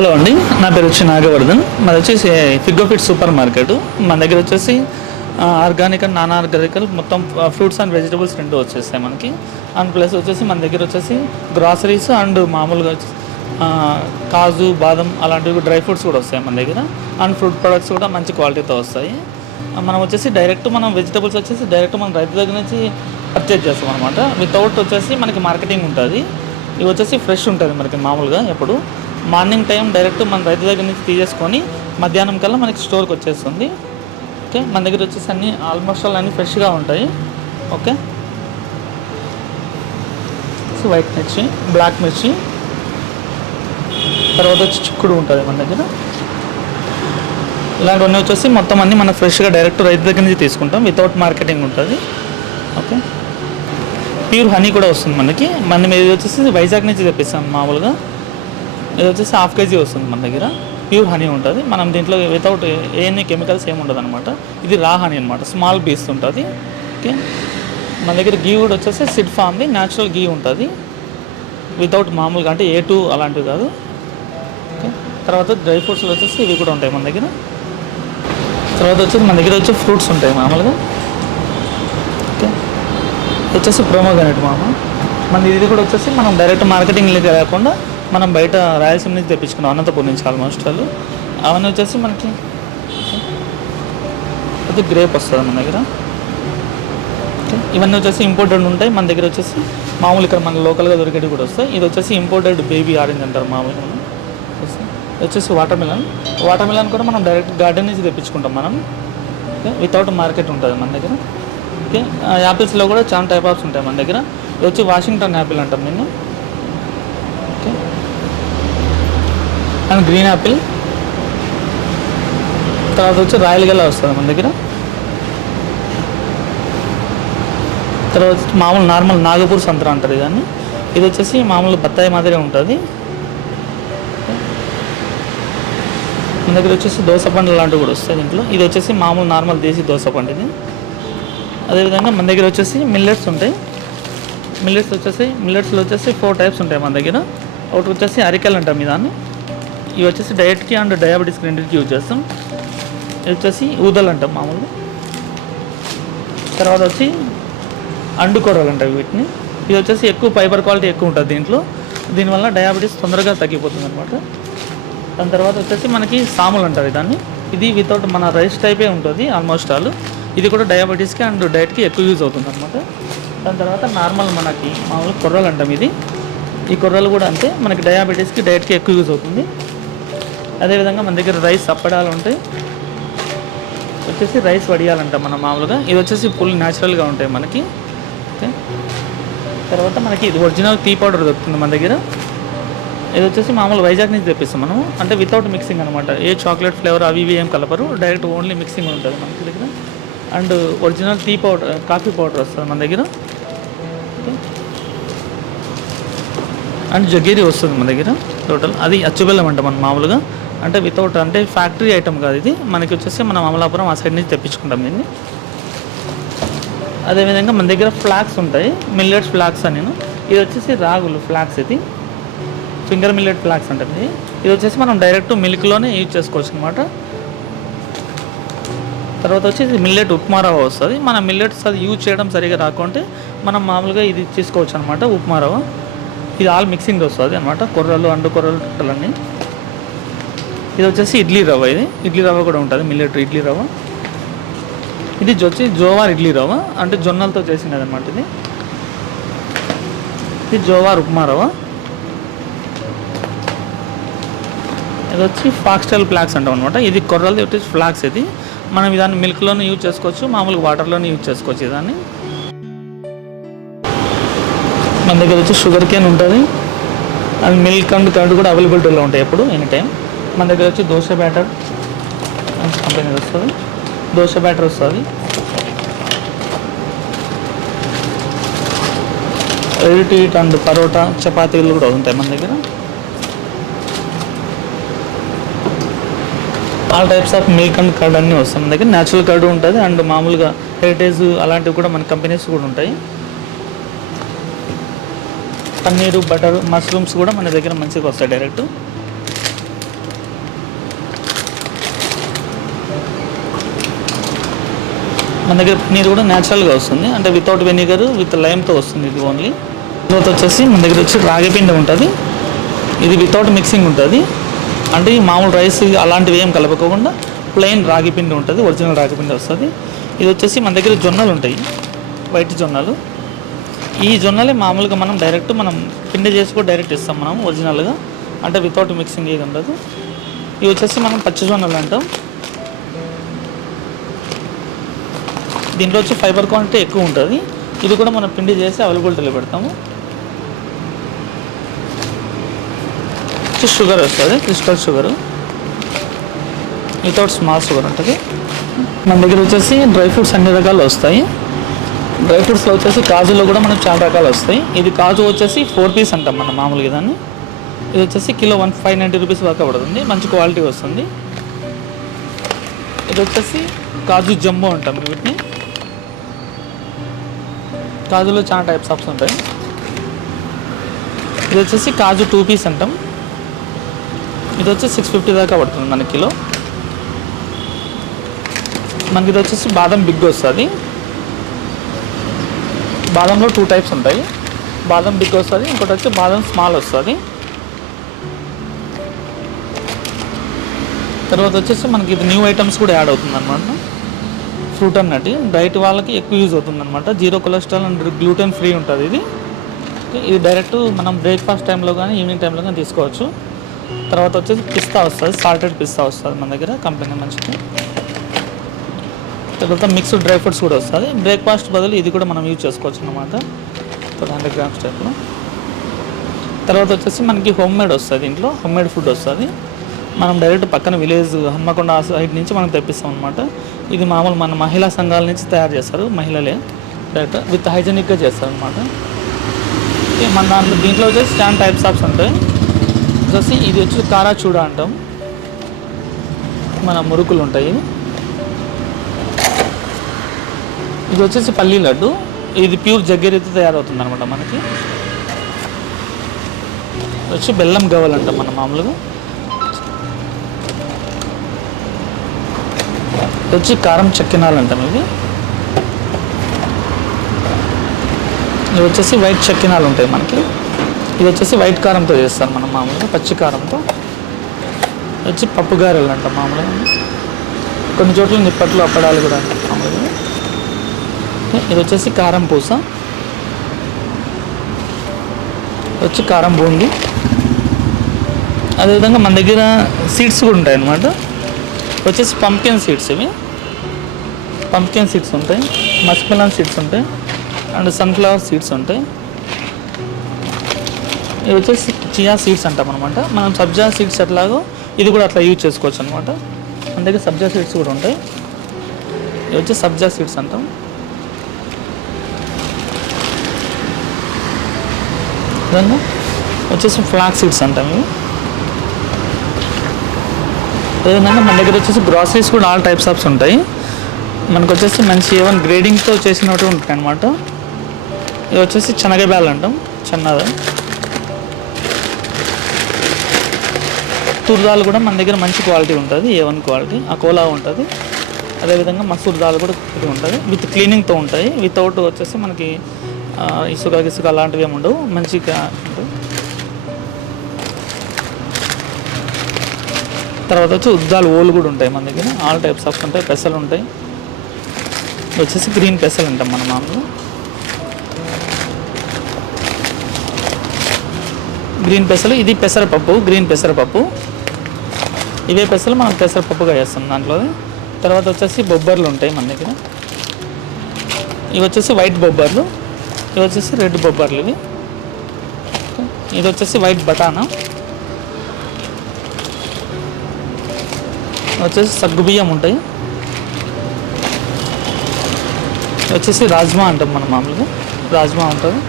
Hello అండి, నా పేరు వచ్చి నాగవర్ధన్. మాది వచ్చేసి ఫిగోఫిట్ సూపర్ మార్కెట్. మన దగ్గర వచ్చేసి ఆర్గానిక్ అండ్ నాన్ ఆర్గానికల్ మొత్తం ఫ్రూట్స్ అండ్ వెజిటబుల్స్ రెండు వచ్చేస్తాయి మనకి. అండ్ ప్లస్ వచ్చేసి మన దగ్గర వచ్చేసి గ్రాసరీస్ అండ్ మామూలుగా కాజు బాదం అలాంటివి డ్రై ఫ్రూట్స్ కూడా వస్తాయి మన దగ్గర. అండ్ ఫ్రూట్ ప్రొడక్ట్స్ కూడా మంచి క్వాలిటీతో వస్తాయి. మనం వచ్చేసి మనం వెజిటబుల్స్ వచ్చేసి డైరెక్ట్ మనం రైతు దగ్గర నుంచి పర్చేజ్ చేస్తాం అనమాట. వితౌట్ వచ్చేసి మనకి మార్కెటింగ్ ఉంటుంది. ఇవి వచ్చేసి ఫ్రెష్ ఉంటుంది మనకి. మామూలుగా ఎప్పుడు మార్నింగ్ టైం డైరెక్ట్ మన రైతు దగ్గర నుంచి తీసేసుకొని మధ్యాహ్నం కల్లా మనకి స్టోర్కి వచ్చేస్తుంది. ఓకే, మన దగ్గర వచ్చేసి అన్నీ ఆల్మోస్ట్ అన్నీ ఫ్రెష్గా ఉంటాయి. ఓకే, సో వైట్ మిర్చి, బ్లాక్ మిర్చి, తర్వాత వచ్చి చిక్కుడు ఉంటుంది మన దగ్గర. ఇలాంటివన్నీ వచ్చేసి మొత్తం అన్నీ మనం ఫ్రెష్గా డైరెక్ట్ రైతు దగ్గర నుంచి తీసుకుంటాం. వితౌట్ మార్కెటింగ్ ఉంటుంది. ఓకే, ప్యూర్ హనీ కూడా వస్తుంది మనకి. మనం ఇది వచ్చేసి వైజాగ్ నుంచి తెప్పిస్తాం మామూలుగా. ఇది వచ్చేసి హాఫ్ కేజీ వస్తుంది మన దగ్గర. ప్యూర్ హనీ ఉంటుంది. మనం దీంట్లో వితౌట్ ఎన్ని కెమికల్స్ ఏమి ఉండదు అనమాట. ఇది రా హనీ అనమాట, స్మాల్ పీస్ ఉంటుంది. ఓకే, మన దగ్గర గీ కూడా వచ్చేసి సిడ్ ఫామ్ది న్యాచురల్ గీ ఉంటుంది. వితౌట్ మామూలుగా అంటే A2 అలాంటివి కాదు. ఓకే, తర్వాత డ్రై ఫ్రూట్స్లో వచ్చేసి ఇవి కూడా ఉంటాయి మన దగ్గర. తర్వాత వచ్చేసి మన దగ్గర వచ్చి ఫ్రూట్స్ ఉంటాయి మామూలుగా. ఓకే, వచ్చేసి ప్రోమోగ్రానేట్ మన ఇది కూడా వచ్చేసి మనం డైరెక్ట్ మార్కెటింగ్ లేకుండా మనం బయట రాయలసీమ నుంచి తెప్పించుకున్నాం, అనంతపూర్ నుంచి ఆల్మోస్ట్ వాళ్ళు. అవన్నీ వచ్చేసి మనకి అది గ్రేప్ వస్తుంది మన దగ్గర. ఇవన్నీ వచ్చేసి ఇంపోర్టెడ్ ఉంటాయి మన దగ్గర. వచ్చేసి మామూలు ఇక్కడ మన లోకల్గా దొరికేవి కూడా వస్తాయి. ఇది వచ్చేసి ఇంపోర్టెడ్ బేబీ ఆరెంజ్ అంటారు మామూలుగా. ఇది వచ్చేసి వాటర్ మిలన్ కూడా మనం డైరెక్ట్ గార్డెన్ నుంచి తెప్పించుకుంటాం మనం. ఓకే, వితౌట్ మార్కెట్ ఉంటుంది మన దగ్గర. ఓకే, యాపిల్స్లో కూడా చాలా టైప్ ఆఫ్స్ ఉంటాయి మన దగ్గర. ఇది వచ్చి వాషింగ్టన్ యాపిల్ అంటాం నేను. ఓకే, అండ్ గ్రీన్ యాపిల్, తర్వాత వచ్చి రాయల్ గెలా వస్తుంది మన దగ్గర. తర్వాత మామూలు నార్మల్ నాగపూర్ సంత్ర అంటారు దాన్ని. ఇది వచ్చేసి మామూలు బత్తాయి మాదిరే ఉంటుంది. మన దగ్గర వచ్చేసి దోస పండు లాంటివి కూడా వస్తాయి దీంట్లో. ఇది వచ్చేసి మామూలు నార్మల్ దేశీ దోస పండు ఇది. అదేవిధంగా మన దగ్గర వచ్చేసి మిల్లెట్స్ ఉంటాయి. మిల్లెట్స్లో వచ్చేసి 4 టైప్స్ ఉంటాయి మన దగ్గర. ఒకటి వచ్చేసి అరికెల్ అంటాం మీ దాన్ని. ఇవి వచ్చేసి డయట్కి అండ్ డయాబెటీస్కి రెండింటికి యూజ్ చేస్తాం. ఇది వచ్చేసి ఊదలు అంటాం మామూలుగా. తర్వాత వచ్చి అండుకొర్రలు అంటాయి వీటిని. ఇది వచ్చేసి ఎక్కువ ఫైబర్ క్వాలిటీ ఎక్కువ ఉంటుంది దీంట్లో. దీనివల్ల డయాబెటీస్ తొందరగా తగ్గిపోతుంది అనమాట. దాని తర్వాత వచ్చేసి మనకి సాములు అంటారు దాన్ని. ఇది వితౌట్ మన రైస్ టైపే ఉంటుంది ఆల్మోస్ట్ ఆల్. ఇది కూడా డయాబెటీస్కి అండ్ డైట్కి ఎక్కువ యూజ్ అవుతుంది అనమాట. దాని తర్వాత నార్మల్ మనకి మామూలు కొర్రలు అంటాం ఇది. ఈ కొర్రలు కూడా అంతే, మనకి డయాబెటీస్కి డైట్కి ఎక్కువ యూజ్ అవుతుంది. అదేవిధంగా మన దగ్గర రైస్ అప్పడాలు ఉంటాయి. వచ్చేసి రైస్ వడియాలంటాం మనం మామూలుగా. ఇది వచ్చేసి ఫుల్ న్యాచురల్గా ఉంటాయి మనకి. ఓకే, తర్వాత మనకి ఇది ఒరిజినల్ టీ పౌడర్ దొరుకుతుంది మన దగ్గర. ఇది వచ్చేసి మామూలు వైజాగ్ నుంచి తెప్పిస్తాం మనం. అంటే వితౌట్ మిక్సింగ్ అనమాట. ఏ చాక్లెట్ ఫ్లేవర్ అవి ఇవి ఏం కలపరు, డైరెక్ట్ ఓన్లీ మిక్సింగ్ ఉంటుంది మనకి దగ్గర. And original tea powder, coffee powder వస్తుంది మన దగ్గర. ఓకే, అండ్ జగీరి వస్తుంది మన దగ్గర టోటల్. అది అచ్చుబెల్లం అంట మనం మామూలుగా. అంటే వితౌట్ అంటే ఫ్యాక్టరీ ఐటమ్ కాదు ఇది. మనకి వచ్చేసి మనం అమలాపురం ఆ సైడ్ నుంచి తెప్పించుకుంటాం దీన్ని. అదేవిధంగా మన దగ్గర ఫ్లాక్స్ ఉంటాయి, మిల్లెట్స్ ఫ్లాక్స్ అని. ఇది వచ్చేసి రాగులు ఫ్లాక్స్, ఇది ఫింగర్ మిల్లెట్ ఫ్లాక్స్ ఉంటుంది. ఇది వచ్చేసి మనం డైరెక్ట్ మిల్క్లోనే యూజ్ చేసుకోవచ్చు అనమాట. తర్వాత వచ్చేసి మిల్లెట్ ఉప్మా రవ్వ వస్తుంది. మన మిల్లెట్స్ అది యూజ్ చేయడం సరిగా రాకుంటే మనం మామూలుగా ఇది తీసుకోవచ్చు అనమాట, ఉప్మా రవ్వ. ఇది ఆల్ మిక్సింగ్ వస్తుంది అనమాట, కొర్రలు అండు కొర్రలు టొట్టలన్నీ. ఇది వచ్చేసి ఇడ్లీ రవ్వ. ఇది ఇడ్లీ రవ్వ కూడా ఉంటుంది, మిల్లెట్ ఇడ్లీ రవ్వ. ఇది వచ్చి జోవార్ ఇడ్లీ రవ్వ, అంటే జొన్నలతో చేసినది అనమాట ఇది. ఇది జోవార్ ఉప్మా రవ్వ. ఇది వచ్చి ఫాక్స్టైల్ ఫ్లాక్స్ అంటాం అనమాట. ఇది కొర్రలది వచ్చేసి ఫ్లాక్స్. ఇది మనం దాన్ని మిల్క్లోనే యూజ్ చేసుకోవచ్చు, మామూలుగా వాటర్లోనే యూజ్ చేసుకోవచ్చు. దాన్ని మన దగ్గర వచ్చి షుగర్ కేన్ ఉంటుంది. అండ్ మిల్క్ అండ్ కర్డ్ కూడా అవైలబిలిటీలో ఉంటాయి ఎప్పుడు ఎనీ టైం. మన దగ్గర వచ్చి దోశ బ్యాటర్ కంపెనీ వస్తుంది. దోశ బ్యాటర్ వస్తుంది. Ready to eat and parotta చపాతీలు కూడా ఉంటాయి మన దగ్గర. All types of milk and curd అన్నీ వస్తాయి మన దగ్గర. న్యాచురల్ కర్డ్ ఉంటుంది అండ్ మామూలుగా హెరిటేజ్ అలాంటివి కూడా మన కంపెనీస్ కూడా ఉంటాయి. పన్నీరు, బటర్, మష్రూమ్స్ కూడా మన దగ్గర మంచిగా వస్తాయి డైరెక్ట్. మన దగ్గర పన్నీర్ కూడా న్యాచురల్గా వస్తుంది, అంటే వితౌట్ వెనిగర్ విత్ లైమ్తో వస్తుంది ఇది ఓన్లీ. తర్వాత వచ్చేసి మన దగ్గర వచ్చి రాగి పిండి ఉంటుంది, ఇది వితౌట్ మిక్సింగ్ ఉంటుంది, అంటే ఈ మామూలు రైస్ అలాంటివి ఏం కలపకుండా ప్లెయిన్ రాగి పిండి ఉంటుంది, ఒరిజినల్ రాగి పిండి వస్తుంది. ఇది వచ్చేసి మన దగ్గర జొన్నలు ఉంటాయి, వైట్ జొన్నలు. ఈ జొన్నలే మామూలుగా మనం డైరెక్ట్ మనం పిండి చేసి కూడా డైరెక్ట్ ఇస్తాం మనం ఒరిజినల్గా, అంటే వితౌట్ మిక్సింగ్ ఏది ఉండదు. ఇవి వచ్చేసి మనం పచ్చి జొన్నలు అంటాం. దీంట్లో వచ్చి ఫైబర్ క్వాంటిటీ ఎక్కువ ఉంటుంది. ఇది కూడా మనం పిండి చేసి అవైలబిలిటీలో పెడతాము. షుగర్ వస్తుంది, crystal sugar, without small sugar ఉంటుంది. మన దగ్గర వచ్చేసి డ్రై ఫ్రూట్స్ అన్ని రకాలు వస్తాయి. డ్రై ఫ్రూట్స్లో వచ్చేసి కాజులో కూడా మనకు చాలా రకాలు వస్తాయి. ఇది కాజు వచ్చేసి 4 పీస్ అంటాం మనం మామూలుగా దాన్ని. ఇది వచ్చేసి కిలో 590 రూపీస్ దాకా పడుతుంది, మంచి క్వాలిటీ వస్తుంది. ఇది వచ్చేసి కాజు జంబో అంటాం వీటిని. కాజులో చాలా టైప్స్ ఆఫ్స్ ఉంటాయి. ఇది వచ్చేసి కాజు 2 పీస్ అంటాం. ఇది వచ్చి 650 దాకా పడుతుంది మన కిలో. మనకి ఇది వచ్చేసి బాదం బిగ్ వస్తుంది. బాదంలో 2 టైప్స్ ఉంటాయి, బాదం బిగ్ వస్తుంది, ఇంకోటి వచ్చి బాదం స్మాల్ వస్తుంది. తర్వాత వచ్చేసి మనకి ఇది న్యూ ఐటమ్స్ కూడా యాడ్ అవుతుంది అనమాట. ఫ్రూట్ అన్నట్టు డైట్ వాళ్ళకి ఎక్కువ యూజ్ అవుతుంది అనమాట. 0 కొలెస్ట్రాల్ అండ్ గ్లూటెన్ ఫ్రీ ఉంటుంది ఇది. ఇది డైరెక్ట్ మనం బ్రేక్ఫాస్ట్ టైంలో కానీ ఈవినింగ్ టైంలో కానీ తీసుకోవచ్చు. తర్వాత వచ్చేసి పిస్తా వస్తుంది, సాల్టెడ్ పిస్తా వస్తుంది మన దగ్గర, కంపెనీ మంచిది. తర్వాత మిక్స్డ్ డ్రై ఫ్రూట్స్ కూడా వస్తుంది. బ్రేక్ఫాస్ట్ బదులు ఇది కూడా మనం యూజ్ చేసుకోవచ్చు అన్నమాట, 100 గ్రామ్స్ టైప్లో. తర్వాత వచ్చేసి మనకి హోమ్ మేడ్ వస్తుంది, ఇంట్లో హోమ్ మేడ్ ఫుడ్ వస్తుంది. మనం డైరెక్ట్ పక్కన విలేజ్ హన్మకొండ సైడ్ నుంచి మనం తెప్పిస్తాం అనమాట. ఇది మామూలు మన మహిళా సంఘాల నుంచి తయారు చేస్తారు, మహిళలే డైరెక్ట్ విత్ హైజెనిక్గా చేస్తారు అనమాట. మన దీంట్లో వచ్చేసి చాలా టైప్స్ ఆఫ్స్ ఉంటాయి. వచ్చేసి ఇది వచ్చి కారా చూడా అంటాం, మన మురుకులు ఉంటాయి. ఇది వచ్చేసి పల్లీ లడ్డు, ఇది ప్యూర్ జగ్గెరితో తయారవుతుంది అనమాట. మనకి వచ్చి బెల్లం గవ్వలు అంటాం మనం మామూలుగా. వచ్చి కారం చక్కినాలు అంటాం ఇవి. ఇవి వచ్చేసి వైట్ చక్కినాలు ఉంటాయి మనకి. ఇది వచ్చేసి వైట్ కారంతో చేస్తారు మనం మామూలుగా, పచ్చి కారంతో. వచ్చి పప్పు గారెలు అంటాం మామూలుగా, కొన్ని చోట్ల నిప్పట్లు అప్పడాలు కూడా అంటాం మామూలుగా. ఇది వచ్చేసి కారం పూస, వచ్చి కారం బూంది. అదేవిధంగా మన దగ్గర సీడ్స్ కూడా ఉంటాయి అన్నమాట. వచ్చేసి పంప్కిన్ సీడ్స్, ఇవి పంప్కిన్ సీడ్స్ ఉంటాయి, మస్క్మెలన్ సీడ్స్ ఉంటాయి, అండ్ సన్ఫ్లవర్ సీడ్స్ ఉంటాయి. ఇవి వచ్చేసి చియా సీడ్స్ అంటాం అనమాట. మనం సబ్జా సీడ్స్ ఎట్లాగో ఇది కూడా అట్లా యూజ్ చేసుకోవచ్చు అనమాట. మన దగ్గర సబ్జా సీడ్స్ కూడా ఉంటాయి. ఇవి వచ్చి సబ్జా సీడ్స్ అంటాం. దాన్ని వచ్చేసి ఫ్లాక్ సీడ్స్ అంటాం ఇవి. అదేవిధంగా మన దగ్గర వచ్చేసి గ్రాసరీస్ కూడా ఆల్ టైప్స్ ఆఫ్స్ ఉంటాయి. మనకు వచ్చేసి మంచి ఏవన్ గ్రేడింగ్తో చేసినట్టు ఉంటాయి అన్నమాట. ఇవి వచ్చేసి శనగబ్యాలు అంటాం, చిన్నది. తూర్ దాల్ కూడా మన దగ్గర మంచి క్వాలిటీ ఉంటుంది, A1 క్వాలిటీ. అకోలా ఉంటుంది. అదేవిధంగా మసూర్ దాల్ కూడా ఉంటుంది, విత్ క్లీనింగ్తో ఉంటాయి. వితౌట్ వచ్చేసి మనకి ఇసుక అలాంటివి ఏమి ఉండవు, మంచిగా ఉంటుంది. తర్వాత వచ్చి ఉద్దాలు ఓలు కూడా ఉంటాయి మన దగ్గర, ఆల్ టైప్స్ ఆఫ్ ఉంటాయి. పెసలు ఉంటాయి, వచ్చేసి గ్రీన్ పెసలు అంటాం మన మామూలు. గ్రీన్ పెసలు, ఇది పెసరపప్పు, గ్రీన్ పెసరపప్పు. ఇవే పెసలు మనం పెసరపప్పుగా చేస్తాం దాంట్లో. తర్వాత వచ్చేసి బొబ్బర్లు ఉంటాయి మన దగ్గర. ఇవి వచ్చేసి వైట్ బొబ్బర్లు, ఇవి వచ్చేసి రెడ్ బొబ్బర్లు ఇవి. ఇది వచ్చేసి వైట్ బటానా, వచ్చేసి సగ్గుబియ్యం ఉంటాయి. వచ్చేసి రాజ్మా అంటాం మనం మామూలుగా, రాజ్మా ఉంటుంది.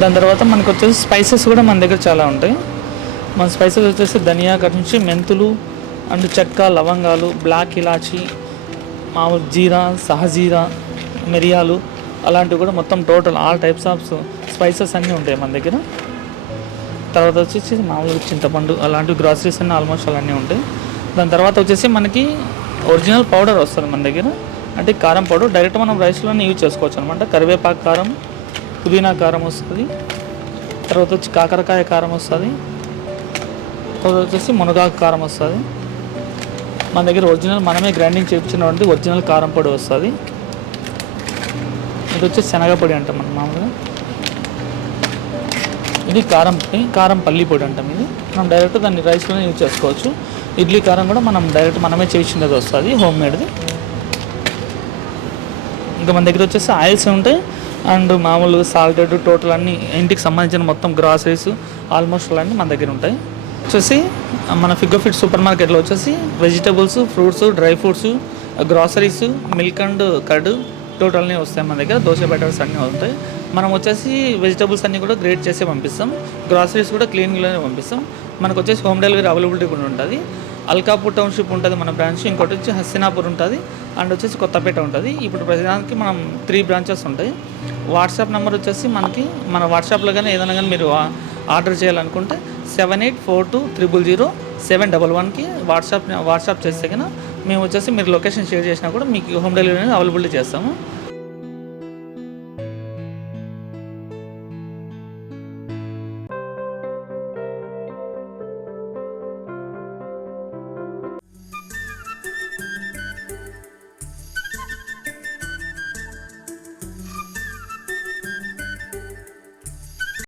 దాని తర్వాత మనకు వచ్చేసి స్పైసెస్ కూడా మన దగ్గర చాలా ఉంటాయి. మన స్పైసెస్ వచ్చేసి ధనియా నుంచి మెంతులు అండ్ చెక్క, లవంగాలు, బ్లాక్ ఇలాచి, మామూలు జీరా, సహజీరా, మిరియాలు అలాంటివి కూడా మొత్తం total all types of spices అన్నీ ఉంటాయి మన దగ్గర. తర్వాత వచ్చేసి మామూలుగా చింతపండు అలాంటివి గ్రాసరీస్ అన్నీ ఆల్మోస్ట్ అలానే ఉంటాయి. దాని తర్వాత వచ్చేసి మనకి ఒరిజినల్ పౌడర్ వస్తుంది మన దగ్గర. అంటే కారం పౌడర్ డైరెక్ట్ మనం రైస్లోనే యూజ్ చేసుకోవచ్చు అనమాట. కరివేపాకు కారం, పుదీనా కారం వస్తుంది, తర్వాత వచ్చి కాకరకాయ కారం వస్తుంది, తర్వాత వచ్చేసి మునగాకు కారం వస్తుంది. మన దగ్గర ఒరిజినల్ మనమే గ్రైండింగ్ చేయించినటువంటి ఒరిజినల్ కారం పొడి వస్తుంది. ఇది వచ్చి శనగపొడి అంటాం మనం మామూలుగా. ఇది కారం పల్లి పొడి అంటాం. ఇది మనం డైరెక్ట్ దాన్ని రైస్లోనే యూజ్ చేసుకోవచ్చు. ఇడ్లీ కారం కూడా మనమే చేయించినది వస్తుంది, హోమ్ మేడ్ది. ఇంకా మన దగ్గర వచ్చేసి ఆయిల్స్ ఉంటాయి అండ్ మామూలు సాల్టెడ్ టోటల్ అన్నీ ఇంటికి సంబంధించిన మొత్తం గ్రాసరీస్ ఆల్మోస్ట్ అన్నీ మన దగ్గర ఉంటాయి. వచ్చేసి మన ఫిగోఫిట్ సూపర్ మార్కెట్లో వచ్చేసి vegetables, fruits, dry fruits, groceries, milk and curd total అన్నీ వస్తాయి మన దగ్గర. దోశ బ్యాటర్స్ అన్నీ ఉంటాయి. మనం వచ్చేసి వెజిటబుల్స్ అన్నీ కూడా గ్రేట్ చేసి పంపిస్తాం, గ్రాసరీస్ కూడా క్లీన్గానే పంపిస్తాం. మనకు వచ్చేసి హోమ్ డెలివరీ అవైలబిలిటీ కూడా ఉంటుంది. అల్కాపూర్ టౌన్షిప్ ఉంటుంది మన బ్రాంచ్, ఇంకోటి వచ్చి హస్సినాపూర్ ఉంటుంది అండ్ వచ్చేసి కొత్తపేట ఉంటుంది. ఇప్పుడు ప్రతిదానికి మనం 3 బ్రాంచెస్ ఉంటాయి. వాట్సాప్ నెంబర్ వచ్చేసి మన వాట్సాప్లో కానీ ఏదైనా కానీ మీరు ఆర్డర్ చేయాలనుకుంటే 7842000711కి వాట్సాప్ చేస్తే కన్నా మేము వచ్చేసి మీరు లొకేషన్ షేర్ చేసినా కూడా మీకు హోమ్ డెలివరీ అనేది అవైలబిలిటీ చేస్తాము.